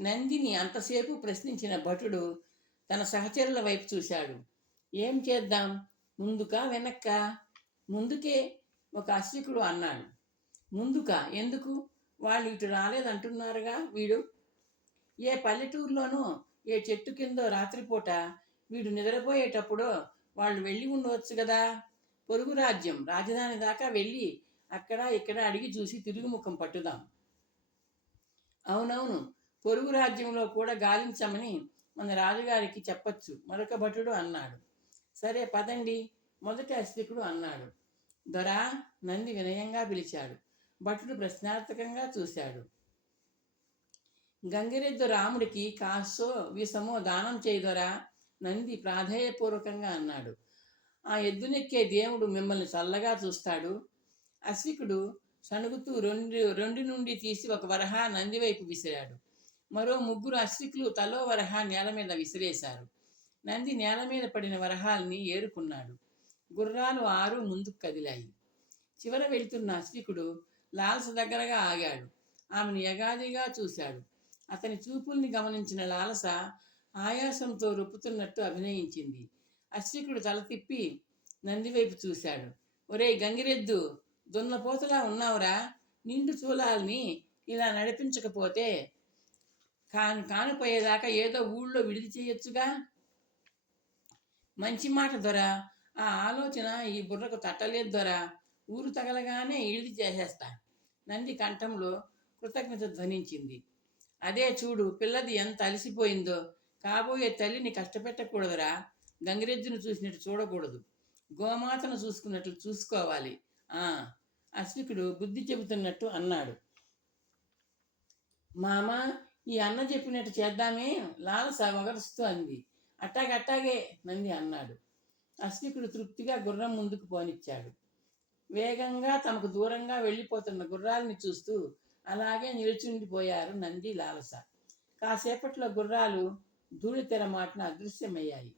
నందిని అంతసేపు ప్రశ్నించిన భటుడు తన సహచరుల వైపు చూశాడు. ఏం చేద్దాం? ముందుకా వెనక్క? ముందుకే ఒక అశ్వికుడు అన్నాడు. ముందుకా? ఎందుకు? వాళ్ళు ఇటు రాలేదంటున్నారుగా వీడు? ఏ పల్లెటూరులోనూ ఏ చెట్టు కిందో రాత్రిపూట వీడు నిద్రపోయేటప్పుడు వాళ్ళు వెళ్ళి ఉండవచ్చు కదా? పొరుగు రాజ్యం రాజధాని దాకా వెళ్ళి అక్కడ ఇక్కడ అడిగి చూసి తిరుగుముఖం పట్టుదాం. అవునవును పొరుగు రాజ్యంలో కూడా గాలించమని మన రాజుగారికి చెప్పొచ్చు. మరొక భటుడు అన్నాడు. సరే పదండి. మొదటి అస్తికుడు అన్నాడు. దొరా నంది వినయంగా పిలిచాడు. భటుడు ప్రశ్నార్థకంగా చూశాడు. గంగిరెద్దు రాముడికి కాసో విషమో దానం చేయదొరా నంది ప్రాధేయపూర్వకంగా అన్నాడు. ఆ ఎద్దునెక్కే దేవుడు మిమ్మల్ని చల్లగా చూస్తాడు. అశ్వికుడు సణుగుతూ రెండు రెండు నుండి తీసి ఒక వరహా నంది వైపు విసిరాడు. మరో ముగ్గురు అశ్రికులు తలో వరహా నేల మీద విసిరేశారు. నంది నేల మీద పడిన వరహాల్ని ఏరుకున్నాడు. గుర్రాలు ఆరు ముందుకు కదిలాయి. చివర వెళ్తున్న అశ్వికుడు లాలస దగ్గరగా ఆగాడు. ఆమెను యగాదిగా చూశాడు. అతని చూపుల్ని గమనించిన లాలస ఆయాసంతో రొప్పుతున్నట్టు అభినయించింది. అశ్వికుడు తల తిప్పి నంది వైపు చూశాడు. ఒరేయ్ గంగిరెద్దు దున్నపోతలా ఉన్నావురా. నిండు చూలాల్ని ఇలా నడిపించకపోతే కాను కానిపోయేదాకా ఏదో ఊళ్ళో విడిది చేయొచ్చుగా? మంచి మాట దొర. ఆ ఆలోచన ఈ బుర్రకు తట్టలేదు దొర. ఊరు తగలగానే ఇడిది చేసేస్తా. నంది కంఠంలో కృతజ్ఞత ధ్వనించింది. అదే చూడు పిల్లది ఎంత అలసిపోయిందో. కాబోయే తల్లిని కష్టపెట్టకూడదురా. గంగిరెద్దును చూసినట్టు చూడకూడదు. గోమాతను చూసుకున్నట్లు చూసుకోవాలి. ఆ అశ్వికుడు బుద్ధి చెబుతున్నట్టు అన్నాడు. మామ ఈ అన్న చెప్పినట్టు చేద్దామే లాలస వగరుస్తూ అంది. అట్టాగట్టాగే నంది అన్నాడు. అశ్వికుడు తృప్తిగా గుర్రం ముందుకు పోనిచ్చాడు. వేగంగా తమకు దూరంగా వెళ్ళిపోతున్న గుర్రాలని చూస్తూ అలాగే నిలుచుండిపోయారు నంది లాలస. కాసేపట్లో గుర్రాలు ధూళితెర మాటన అదృశ్యమయ్యాయి.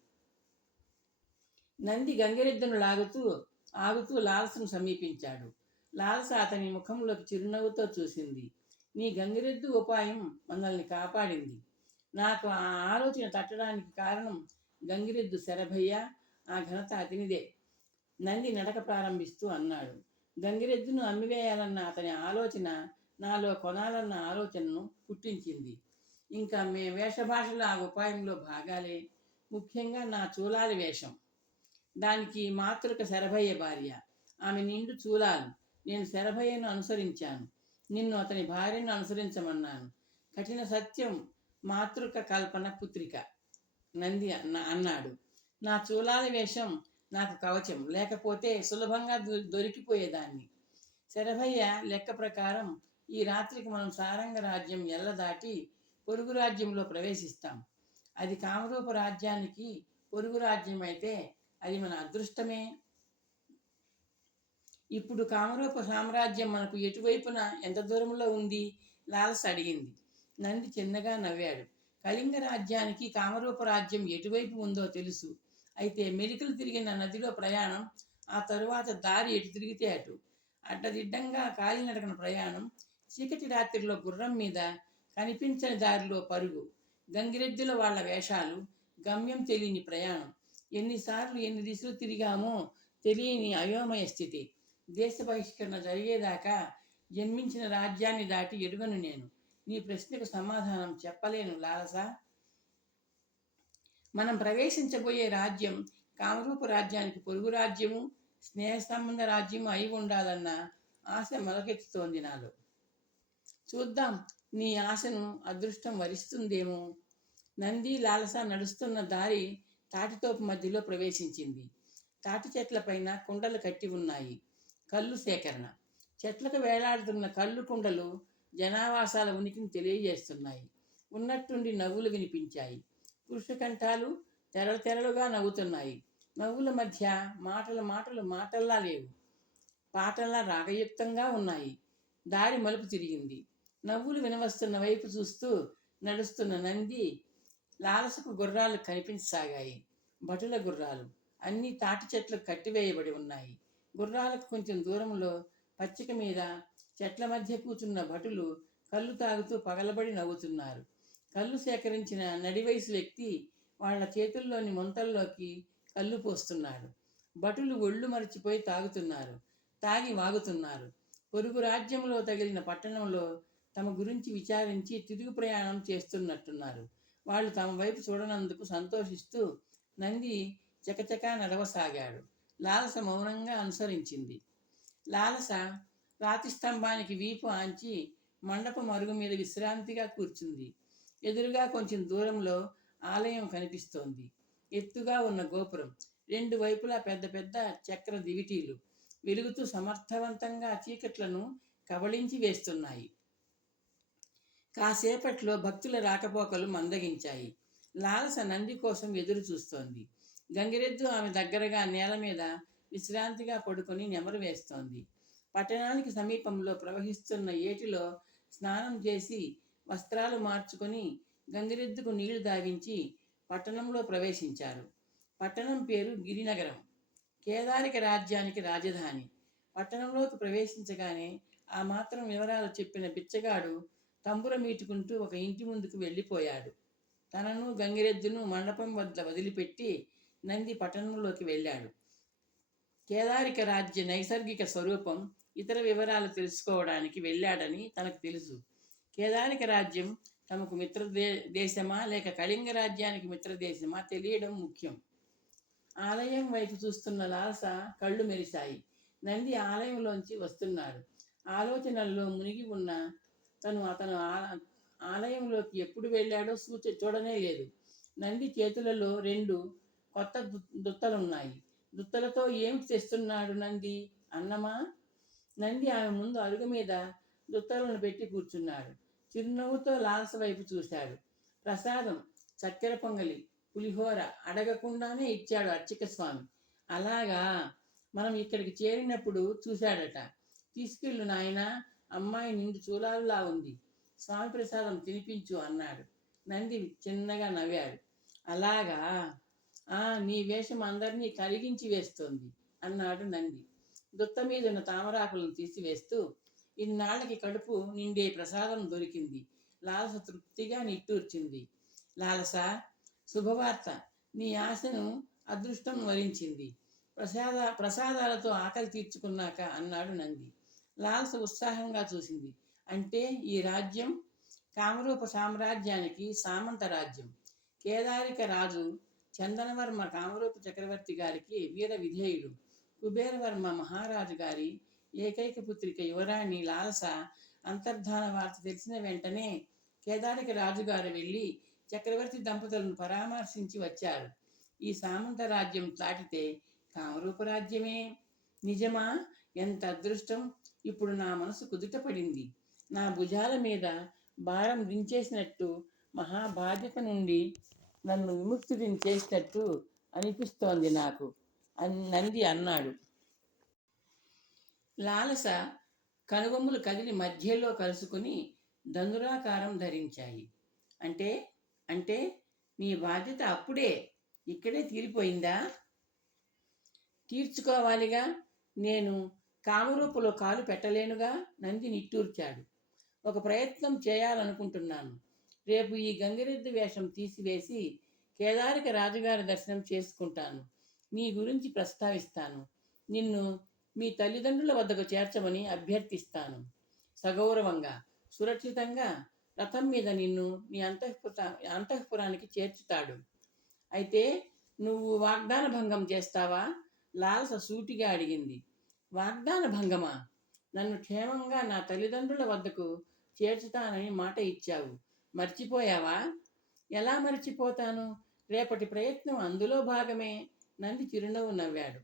నంది గంగిరెద్దును లాగుతూ ఆగుతూ లాలసను సమీపించాడు. లాలస అతని ముఖంలోకి చిరునవ్వుతో చూసింది. నీ గంగిరెద్దు ఉపాయం మనల్ని కాపాడింది. నాకు ఆ ఆలోచన తట్టడానికి కారణం గంగిరెద్దు శరభయ్య ఆ ఘనత అతనిదే. నంది నడక ప్రారంభిస్తూ అన్నాడు. గంగిరెద్దును అమ్మివేయాలన్న అతని ఆలోచన నాలో కొనాలన్న ఆలోచనను పుట్టించింది. ఇంకా మే వేషభాషలో ఆ ఉపాయంలో భాగాలే. ముఖ్యంగా నా చూలాలి వేషం. దానికి మాతృక శరభయ్య భార్య. ఆమె నిండు చూలాలు. నేను శరభయ్యను అనుసరించాను. నిన్ను అతని భార్యను అనుసరించమన్నాను. కఠిన సత్యం మాతృక కల్పన పుత్రిక నంది అన్న అన్నాడు. నా చూలాలి వేషం నాకు కవచం లేకపోతే సులభంగా దొరికిపోయేదాన్ని. శరభయ్య లెక్క ప్రకారం ఈ రాత్రికి మనం సారంగ రాజ్యం ఎల్ల దాటి పొరుగు రాజ్యంలో ప్రవేశిస్తాం. అది కామరూప రాజ్యానికి పొరుగు రాజ్యం అయితే అది మన అదృష్టమే. ఇప్పుడు కామరూప సామ్రాజ్యం మనకు ఎటువైపున ఎంత దూరంలో ఉంది? లాలస అడిగింది. నంది చిన్నగా నవ్వాడు. కళింగ రాజ్యానికి కామరూప రాజ్యం ఎటువైపు ఉందో తెలుసు. అయితే మెలికలు తిరిగిన నదిలో ప్రయాణం ఆ తరువాత దారి ఎటు తిరిగితే అటు. అడ్డదిడ్డంగా కాలినడకన ప్రయాణం చీకటి రాత్రిలో గుర్రం మీద కనిపించని దారిలో పరుగు గంగిరెద్దుల వాళ్ళ వేషాలు గమ్యం తెలియని ప్రయాణం. ఎన్నిసార్లు ఎన్ని దిశలు తిరిగామో తెలియని అయోమయ స్థితి. దేశ బహిష్కరణ జరిగేదాకా జన్మించిన రాజ్యాన్ని దాటి ఎడుగను నేను. నీ ప్రశ్నకు సమాధానం చెప్పలేను లాలస. మనం ప్రవేశించబోయే రాజ్యం కామరూప రాజ్యానికి పొరుగు రాజ్యము స్నేహ సంబంధ రాజ్యము అయి ఉండాలన్న ఆశ మొలకెత్తుతోంది నాలో. చూద్దాం నీ ఆశను అదృష్టం వరిస్తుందేమో. నంది లాలస నడుస్తున్న దారి తాటితోపు మధ్యలో ప్రవేశించింది. తాటి చెట్లపైన కుండలు కట్టి ఉన్నాయి. కళ్ళు సేకరణ. చెట్లకు వేలాడుతున్న కళ్ళు కుండలు జనావాసాల ఉనికిని తెలియజేస్తున్నాయి. ఉన్నట్టుండి నవ్వులు వినిపించాయి. పురుష కంఠాలు తెరలు తెరలుగా నవ్వుతున్నాయి. నవ్వుల మధ్య మాటలు మాటలు మాటల్లా లేవు. పాటల్లా రాగయుక్తంగా ఉన్నాయి. దారి మలుపు తిరిగింది. నవ్వులు వినవస్తున్న వైపు చూస్తూ నడుస్తున్న నంది లాలసకు గుర్రాలు కనిపించసాగాయి. భటుల గుర్రాలు. అన్ని తాటి చెట్లు కట్టివేయబడి ఉన్నాయి. గుర్రాలకు కొంచెం దూరంలో పచ్చిక మీద చెట్ల మధ్య కూర్చున్న భటులు కళ్ళు తాగుతూ పగలబడి నవ్వుతున్నారు. కళ్ళు సేకరించిన నడివయసు వ్యక్తి వాళ్ళ చేతుల్లోని ముంతల్లోకి కళ్ళు పోస్తున్నాడు. భటులు ఒళ్ళు మరిచిపోయి తాగుతున్నారు. తాగి వాగుతున్నారు. పొరుగు రాజ్యంలో తగిలిన పట్టణంలో తమ గురించి విచారించి తిరుగు ప్రయాణం చేస్తున్నట్టున్నారు. వాళ్ళు తమ వైపు చూడనందుకు సంతోషిస్తూ నంది చకచకా నడవసాగాడు. లాలస మౌనంగా అనుసరించింది. లాలస రాతి స్తంభానికి వీపు ఆంచి మండపం అరుగు మీద విశ్రాంతిగా కూర్చుంది. ఎదురుగా కొంచెం దూరంలో ఆలయం కనిపిస్తోంది. ఎత్తుగా ఉన్న గోపురం. రెండు వైపులా పెద్ద పెద్ద చక్ర దివిటీలు వెలుగుతూ సమర్థవంతంగా చీకట్లను కబళించి వేస్తున్నాయి. కాసేపట్లో భక్తుల రాకపోకలు మందగించాయి. లాలస నంది కోసం ఎదురు చూస్తోంది గంగిరెద్దు ఆమె దగ్గరగా నేల మీద విశ్రాంతిగా పడుకొని నెమరు వేస్తోంది. పట్టణానికి సమీపంలో ప్రవహిస్తున్న ఏటిలో స్నానం చేసి వస్త్రాలు మార్చుకొని గంగిరెద్దుకు నీళ్ళు దావించి పట్టణంలో ప్రవేశించారు. పట్టణం పేరు గిరినగరం. కేదారిక రాజ్యానికి రాజధాని. పట్టణంలోకి ప్రవేశించగానే ఆ మాత్రం వివరాలు చెప్పిన బిచ్చగాడు తంబుర మీటుకుంటూ ఒక ఇంటి ముందుకు వెళ్ళిపోయాడు. తనను గంగిరెద్దును మండపం వద్ద వదిలిపెట్టి నంది పట్టణంలోకి వెళ్ళాడు. కేదారిక రాజ్య నైసర్గిక స్వరూపం ఇతర వివరాలు తెలుసుకోవడానికి వెళ్ళాడని తనకు తెలుసు. కేదారిక రాజ్యం తమకు మిత్ర దే దేశమా లేక కళింగ రాజ్యానికి మిత్రదేశమా తెలియడం ముఖ్యం. ఆలయం వైపు చూస్తున్న లాస కళ్ళు మెరిశాయి. నంది ఆలయంలోంచి వస్తున్నాడు. ఆలోచనల్లో మునిగి ఉన్న తను అతను ఆ- ఆలయంలోకి ఎప్పుడు వెళ్ళాడో సూచ చూడనే లేదు. నంది చేతులలో రెండు కొత్త దు- దుత్తలున్నాయి. దుత్తలతో ఏమి తెస్తున్నాడు నంది? అన్నమా? నంది ఆమె ముందు అరుగు మీద దుత్తలను పెట్టి కూర్చున్నాడు. చిరునవ్వుతో లాలస వైపు చూశాడు. ప్రసాదం చక్కెర పొంగలి పులిహోర అడగకుండానే ఇచ్చాడు అర్చక స్వామి అలాగా? మనం ఇక్కడికి చేరినప్పుడు చూశాడట. తీసుకెళ్ళు నాయన అమ్మాయి నిండు చూలాలులా ఉంది. స్వామి ప్రసాదం తినిపించు అన్నాడు. నంది చిన్నగా నవ్వాడు. అలాగా? ఆ నీ వేషం అందరినీ కలిగించి వేస్తోంది అన్నాడు నంది. దుత్త మీద ఉన్న తామరాకులను తీసివేస్తూ ఇన్నాళ్ళకి కడుపు నిండే ప్రసాదం దొరికింది. లాలస తృప్తిగా నిట్టూర్చింది. లాలస శుభవార్త. నీ ఆశను అదృష్టం వరించింది. ప్రసాద ప్రసాదాలతో ఆకలి తీర్చుకున్నాక అన్నాడు నంది. లాలస ఉత్సాహంగా చూసింది. అంటే ఈ రాజ్యం కామరూప సామ్రాజ్యానికి సామంత రాజ్యం. కేదారిక రాజు చందనవర్మ కామరూప చక్రవర్తి గారికి వీర విధేయుడు కుబేరవర్మ మహారాజు గారి ఏకైక పుత్రిక యువరాణి లాలస అంతర్ధాన వార్త తెలిసిన వెంటనే కేదారిక రాజుగారు వెళ్ళి చక్రవర్తి దంపతులను పరామర్శించి వచ్చారు. ఈ సామంత రాజ్యం దాటితే కామరూప రాజ్యమే. నిజమా? ఎంత అదృష్టం? ఇప్పుడు నా మనసు కుదుట పడింది నా భుజాల మీద భారం దించేసినట్టు మహాబాధ్యత నుండి నన్ను విముక్తుడిని చేసినట్టు అనిపిస్తోంది నాకు అని నంది అన్నాడు. లాలస కనుగొమ్ములు కదిలి మధ్యలో కలుసుకుని దందురాకారం ధరించాయి. అంటే అంటే నీ బాధ్యత అప్పుడే ఇక్కడే తీరిపోయిందా? తీర్చుకోవాలిగా? నేను కామరూపులో కాలు పెట్టలేనుగా? నంది నిట్టూర్చాడు. ఒక ప్రయత్నం చేయాలనుకుంటున్నాను. రేపు ఈ గంగిరెద్దు వేషం తీసివేసి కేదారిక రాజుగారి దర్శనం చేసుకుంటాను. నీ గురించి ప్రస్తావిస్తాను. నిన్ను మీ తల్లిదండ్రుల వద్దకు చేర్చమని అభ్యర్థిస్తాను. సగౌరవంగా సురక్షితంగా రథం మీద నిన్ను నీ అంతఃపుర అంతఃపురానికి చేర్చుతాడు. అయితే నువ్వు వాగ్దాన భంగం చేస్తావా? లాలస సూటిగా అడిగింది. వాగ్దాన భంగమా? నన్ను క్షేమంగా నా తల్లిదండ్రుల వద్దకు చేర్చుతానని మాట ఇచ్చావు. మర్చిపోయావా? ఎలా మర్చిపోతాను? రేపటి ప్రయత్నం అందులో భాగమే నంది చిరునవ్వు నవ్వాడు.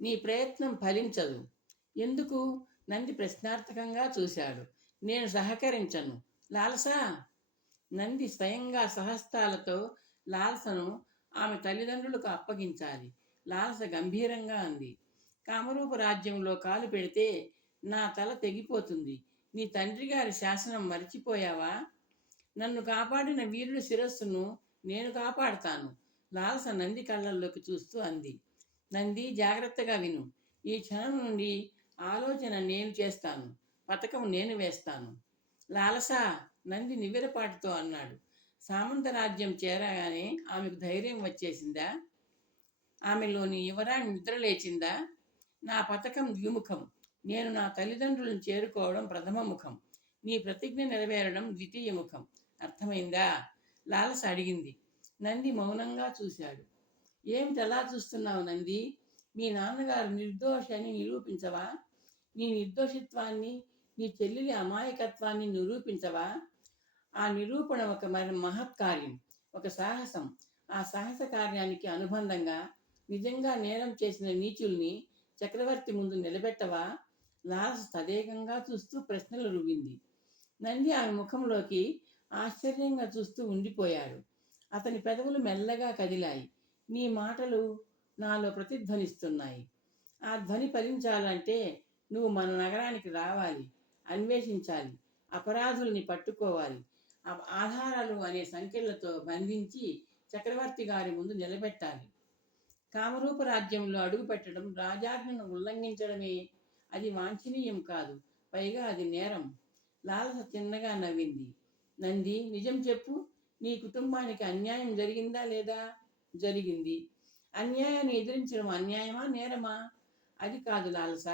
నీ ప్రయత్నం ఫలించదు. ఎందుకు? నంది ప్రశ్నార్థకంగా చూశాడు. నేను సహకరించను. లాలసా! నంది స్వయంగా సహస్తాలతో లాలసను ఆమె తల్లిదండ్రులకు అప్పగించాలి. లాలస గంభీరంగా అంది. కామరూప రాజ్యంలో కాలు పెడితే నా తల తెగిపోతుంది. నీ తండ్రి గారి శాసనం మర్చిపోయావా? నన్ను కాపాడిన వీరుడి శిరస్సును నేను కాపాడతాను లాలస నంది కళ్ళల్లోకి చూస్తూ అంది. నంది జాగ్రత్తగా విను. ఈ క్షణం నుండి ఆలోచన నేను చేస్తాను పథకం నేను వేస్తాను. లాలస నంది నివిరపాటితో అన్నాడు. సామంత రాజ్యం చేరగానే ఆమెకు ధైర్యం వచ్చేసిందా? ఆమెలోని యువరాణి నిద్ర లేచిందా నా పథకం ద్విముఖం. నేను నా తల్లిదండ్రులను చేరుకోవడం ప్రథమ ముఖం. నీ ప్రతిజ్ఞ నెరవేరడం ద్వితీయ ముఖం. అర్థమైందా? లాలస అడిగింది. నంది మౌనంగా చూశాడు. ఏమిటి చూస్తున్నావు నంది? మీ నాన్నగారు నిర్దోష అని నిరూపించవా? నీ నిర్దోషిత్వాన్ని నీ చెల్లెలి అమాయకత్వాన్ని నిరూపించవా? ఆ నిరూపణ ఒక మరి మహత్కార్యం ఒక సాహసం. ఆ సాహస కార్యానికి అనుబంధంగా నిజంగా నేరం చేసిన నీచుల్ని చక్రవర్తి ముందు నిలబెట్టవా? లాస్ తదేకంగా చూస్తూ ప్రశ్నలు రువింది నంది ఆమె ముఖంలోకి ఆశ్చర్యంగా చూస్తూ ఉండిపోయాడు. అతని పెదవులు మెల్లగా కదిలాయి. నీ మాటలు నాలో ప్రతిధ్వనిస్తున్నాయి. ఆ ధ్వని ఫలించాలంటే నువ్వు మన నగరానికి రావాలి అన్వేషించాలి అపరాధుల్ని పట్టుకోవాలి ఆధారాలు అనే సంఖ్యలతో బంధించి చక్రవర్తి గారి ముందు నిలబెట్టాలి. కామరూప రాజ్యంలో అడుగుపెట్టడం రాజాజ్ఞను ఉల్లంఘించడమే అది వాంఛనీయం కాదు. పైగా అది నేరం. లాలస చిన్నగా నవ్వింది. నంది నిజం చెప్పు. నీ కుటుంబానికి అన్యాయం జరిగిందా లేదా? జరిగింది. అన్యాయాన్ని ఎదిరించడం అన్యాయమా నేరమా? అది కాదు లాలస.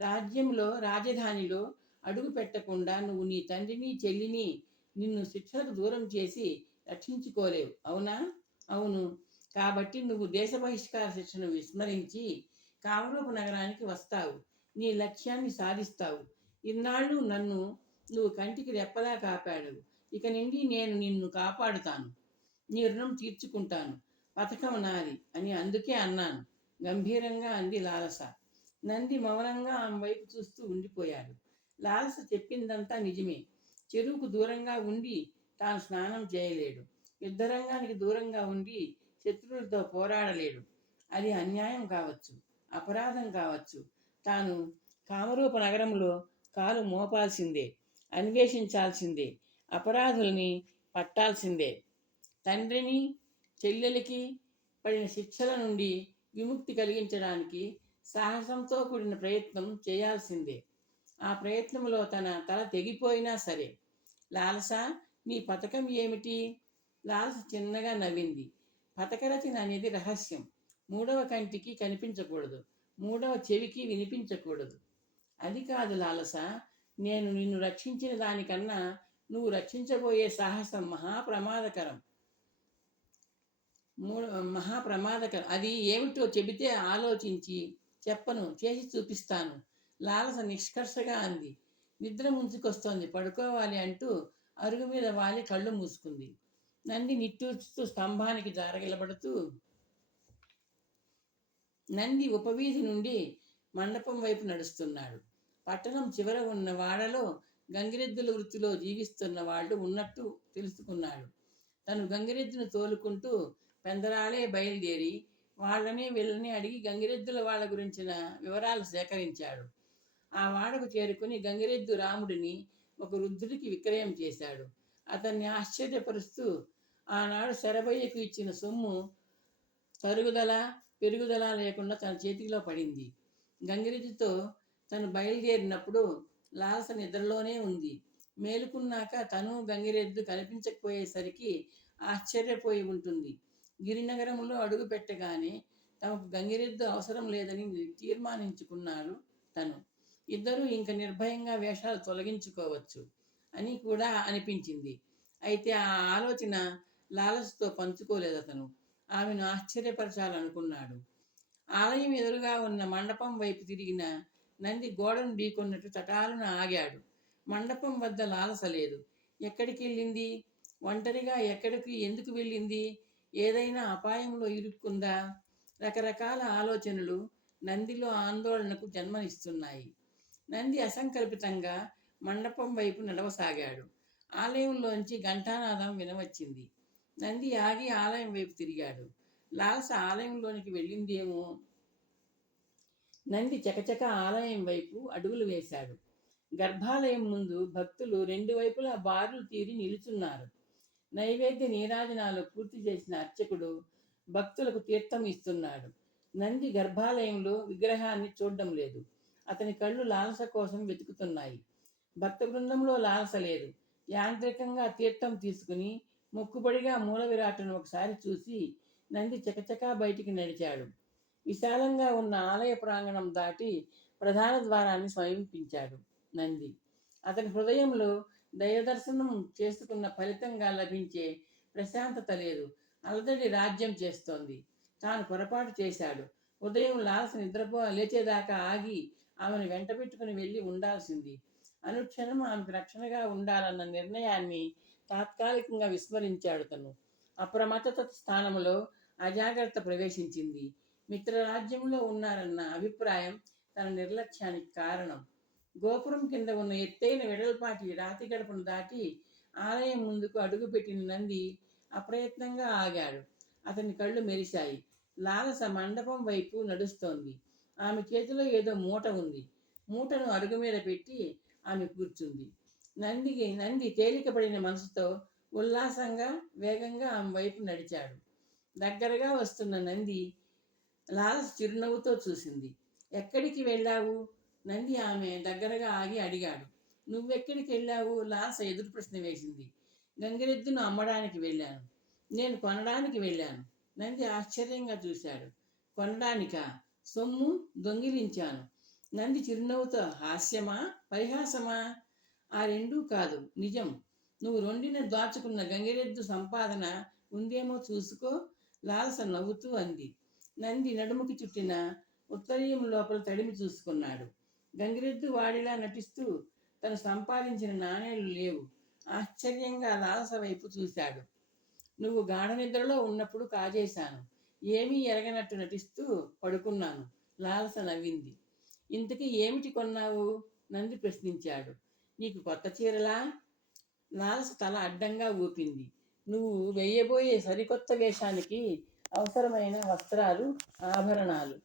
రాజ్యంలో రాజధానిలో అడుగు పెట్టకుండా నువ్వు నీ తండ్రిని చెల్లిని నిన్ను శిక్షలకు దూరం చేసి రక్షించుకోలేవు. అవునా? అవును. కాబట్టి నువ్వు దేశ బహిష్కార శిక్షను విస్మరించి కామరూప నగరానికి వస్తావు. నీ లక్ష్యాన్ని సాధిస్తావు. ఇన్నాళ్ళు నన్ను నువ్వు కంటికి రెప్పలా కాపాడవు. ఇక నుండి నేను నిన్ను కాపాడుతాను. నీ రుణం తీర్చుకుంటాను. పథకం నాది అని అందుకే అన్నాను. గంభీరంగా అంది లాలస. నంది మౌనంగా ఆమె వైపు చూస్తూ ఉండిపోయాడు. లాలస చెప్పిందంతా నిజమే. చెరువుకు దూరంగా ఉండి తాను స్నానం చేయలేడు. యుద్ధరంగానికి దూరంగా ఉండి శత్రువులతో పోరాడలేడు. అది అన్యాయం కావచ్చు అపరాధం కావచ్చు తాను కామరూప నగరంలో కాలు మోపాల్సిందే అన్వేషించాల్సిందే అపరాధుల్ని పట్టాల్సిందే. తండ్రిని చెల్లెలకి పడిన శిక్షల నుండి విముక్తి కలిగించడానికి సాహసంతో కూడిన ప్రయత్నం చేయాల్సిందే. ఆ ప్రయత్నంలో తన తల తెగిపోయినా సరే లాలస నీ పథకం ఏమిటి? లాలస చిన్నగా నవ్వింది. పథక రచన అనేది రహస్యం. మూడవ కంటికి కనిపించకూడదు. మూడవ చెవికి వినిపించకూడదు. అది కాదు లాలస నేను నిన్ను రక్షించిన దానికన్నా నువ్వు రక్షించబోయే సాహసం మహాప్రమాదకరం. మూడు మహాప్రమాదకరం. అది ఏమిటో చెబితే ఆలోచించి చెప్పను చేసి చూపిస్తాను. లాలస నిష్కర్షగా అంది. నిద్ర ముంచుకొస్తోంది. పడుకోవాలి అంటూ అరుగు మీద వాలి కళ్ళు మూసుకుంది. నంది నిట్టూర్చుతూ స్తంభానికి జారగిలబడుతూ నంది ఉపవీధి నుండి మండపం వైపు నడుస్తున్నాడు. పట్టణం చివర ఉన్న వాడలో గంగిరెద్దుల వృత్తిలో జీవిస్తున్న వాళ్ళు ఉన్నట్టు తెలుసుకున్నాడు. తను గంగిరెద్దును తోలుకుంటూ పెందరాళే బయలుదేరి వాళ్ళని వీళ్ళని అడిగి గంగిరెద్దుల వాళ్ళ గురించిన వివరాలు సేకరించాడు. ఆ వాడకు చేరుకుని గంగిరెద్దు రాముడిని ఒక వృద్ధుడికి విక్రయం చేశాడు. అతన్ని ఆశ్చర్యపరుస్తూ ఆనాడు శరభయ్యకు ఇచ్చిన సొమ్ము తరుగుదల? పెరుగుదల లేకుండా తన చేతిలో పడింది. గంగిరెద్దుతో తను బయలుదేరినప్పుడు లాలస నిద్రలోనే ఉంది. మేలుకున్నాక తను గంగిరెద్దు కనిపించకపోయేసరికి ఆశ్చర్యపోయి ఉంటుంది. గిరినగరంలో అడుగు పెట్టగానే తమకు గంగిరెద్దు అవసరం లేదని తీర్మానించుకున్నాడు తను. ఇద్దరూ ఇంక నిర్భయంగా వేషాలు తొలగించుకోవచ్చు అని కూడా అనిపించింది. అయితే ఆ ఆలోచన లాలస్తో పంచుకోలేదు అతను. ఆమెను ఆశ్చర్యపరచాలనుకున్నాడు. ఆలయం ఎదురుగా ఉన్న మండపం వైపు తిరిగిన నంది గోడను ఢీకొన్నట్టు తటాలను ఆగాడు. మండపం వద్ద లాలస లేదు. ఎక్కడికి వెళ్ళింది? ఒంటరిగా ఎక్కడికి ఎందుకు వెళ్ళింది? ఏదైనా అపాయంలో ఇరుక్కుందా? రకరకాల ఆలోచనలు నందిలో ఆందోళనకు జన్మనిస్తున్నాయి. నంది అసంకల్పితంగా మండపం వైపు నడవసాగాడు. ఆలయంలోంచి ఘంటానాదం వినవచ్చింది. నంది ఆగి ఆలయం వైపు తిరిగాడు. లాలస ఆలయంలోనికి వెళ్ళిందేమో? నంది చకచక ఆలయం వైపు అడుగులు వేశాడు. గర్భాలయం ముందు భక్తులు రెండు వైపులా బారులు తీరి నిలుచున్నారు. నైవేద్య నీరాజనాలు పూర్తి చేసిన అర్చకుడు భక్తులకు తీర్థం ఇస్తున్నాడు. నంది గర్భాలయంలో విగ్రహాన్ని చూడడం లేదు. అతని కళ్ళు లాలస కోసం వెతుకుతున్నాయి. భక్త బృందంలో లాలస లేదు. యాంత్రికంగా తీర్థం తీసుకుని మొక్కుబడిగా మూల విరాటును ఒకసారి చూసి నంది చకచకా బయటికి నడిచాడు. విశాలంగా ఉన్న ఆలయ ప్రాంగణం దాటి ప్రధాన ద్వారాన్ని సమీపించాడు నంది. అతని హృదయంలో దైవదర్శనం చేసుకున్న ఫలితంగా లభించే ప్రశాంతత లేదు. అలదడి రాజ్యం చేస్తోంది. తాను పొరపాటు చేశాడు. ఉదయం లాలస నిద్రపో లేచేదాకా ఆగి ఆమెను వెంటబెట్టుకుని వెళ్ళి ఉండాల్సింది. అనుక్షణం ఆమెకు రక్షణగా ఉండాలన్న నిర్ణయాన్ని తాత్కాలికంగా విస్మరించాడు తను. అప్రమత్తత స్థానంలో అజాగ్రత్త ప్రవేశించింది. మిత్రరాజ్యంలో ఉన్నారన్న అభిప్రాయం తన నిర్లక్ష్యానికి కారణం. గోపురం కింద ఉన్న ఎత్తైన వెడల్పాటి రాతి గడపను దాటి ఆలయం ముందుకు అడుగుపెట్టిన నంది అప్రయత్నంగా ఆగాడు. అతని కళ్ళు మెరిశాయి. లాలస మండపం వైపు నడుస్తోంది. ఆమె చేతిలో ఏదో మూట ఉంది. మూటను అడుగు మీద పెట్టి ఆమె కూర్చుంది. నందికి నంది తేలికపడిన మనసుతో ఉల్లాసంగా వేగంగా ఆమె వైపు నడిచాడు. దగ్గరగా వస్తున్న నంది లాలస్ చిరునవ్వుతో చూసింది. ఎక్కడికి వెళ్ళావు? నంది ఆమె దగ్గరగా ఆగి అడిగాడు. నువ్వెక్కడికి వెళ్ళావు? లాలస ఎదురు ప్రశ్న వేసింది. గంగిరెద్దును అమ్మడానికి వెళ్ళాను. నేను కొనడానికి వెళ్ళాను. నంది ఆశ్చర్యంగా చూశాడు. కొనడానికా? సొమ్ము దొంగిలించాను. నంది చిరునవ్వుతో హాస్యమా? పరిహాసమా? ఆ రెండూ కాదు. నిజం. నువ్వు రెండిన దాచుకున్న గంగిరెద్దు సంపాదన ఉందేమో చూసుకో. లాలస నవ్వుతూ అంది. నంది నడుముకి చుట్టిన ఉత్తరీయం లోపల తడిమి చూసుకున్నాడు. గంగిరెద్దు వాడిలా నటిస్తూ తను సంపాదించిన నాణేలు లేవు. ఆశ్చర్యంగా లాలస వైపు చూశాడు. నువ్వు గాఢ నిద్రలో ఉన్నప్పుడు కాజేశాను. ఏమీ ఎరగనట్టు నటిస్తూ పడుకున్నాను. లాలస నవ్వింది. ఇంతకీ ఏమిటి కొన్నావు? నంది ప్రశ్నించాడు. నీకు కొత్త చీరలా? లాలస తల అడ్డంగా ఊపింది. నువ్వు వెయ్యబోయే సరికొత్త వేషానికి అవసరమైన వస్త్రాలు ఆభరణాలు